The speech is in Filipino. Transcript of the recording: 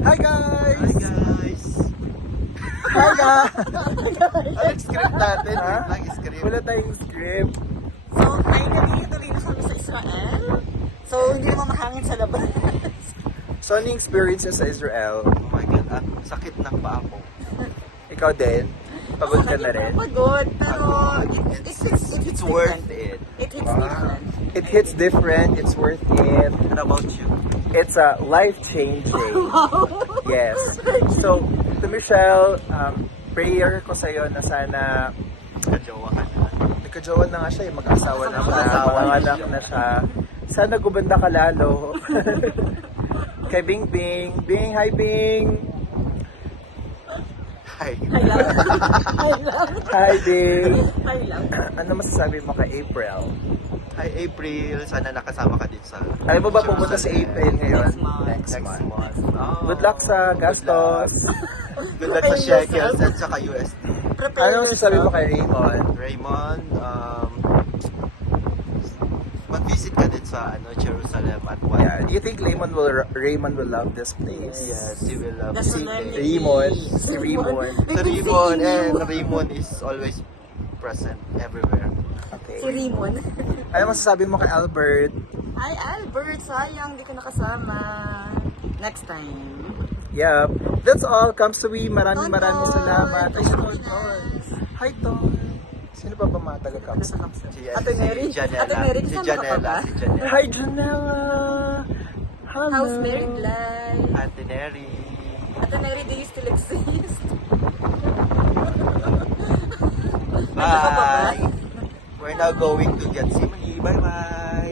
Hi guys! Hi guys! Hi guys! Ay, script natin. Ha? Nag-script. Wala tayong script. So, finally, tuloy na kami sa Israel. So, hindi naman mahangin sa labas. So, ano yung experience nyo sa Israel? Oh my God, at sakit ng paa ko. Ikaw din? Pagod ka na rin? Pagod, pero It's worth it. It hits different. It hits different, it's worth it. What about you? It's a life-changing. Yes. So, to Michelle, prayer ko sa'yo na sana Kajowa ka na. nagkajowa na nga siya, mag-asawa na siya, Mag-asawa mga na anak siya. na siya. Sana gumanda ka lalo. Kay Bing Bing. Bing, hi Bing! Hi. I love. Hi Bing! I love. Ano masasabi mo kay April? Hi April, sana nakasama ka din sa... Alam mo ba pupunta si April ngayon? Next month. Next Next month. month. Oh, Good luck sa gastos. Good luck sa shekels at saka USD. Prepare Ano masasabi mo kay Raymond? Raymond, mag-visit ka din sa Jerusalem at what? Yeah. Do you think Raymond will love this place? Yes, he will love The it. solemnity. Raymond. Si Raymond. So Raymond, and Raymond is always present everywhere. Okay. Si Rimon. Ano masasabi mo kay Albert? Hi, Albert. Sayang, di ko nakasama. Next time. Yep. That's all. Comes to we. Maraming salamat. Ay, si Tonton. Tonton. Hi, Ton. Sino pa ba mga taga-Comes? Ate Mary? Si Janela. Ate Mary, Si kasama ka pa Janela. ba? Si Janela. Hi, Janela. Hello. How's married life? Ate Neri. Ate Mary, do you still exist? Bye. We're now going to Gethsemane. Bye-bye.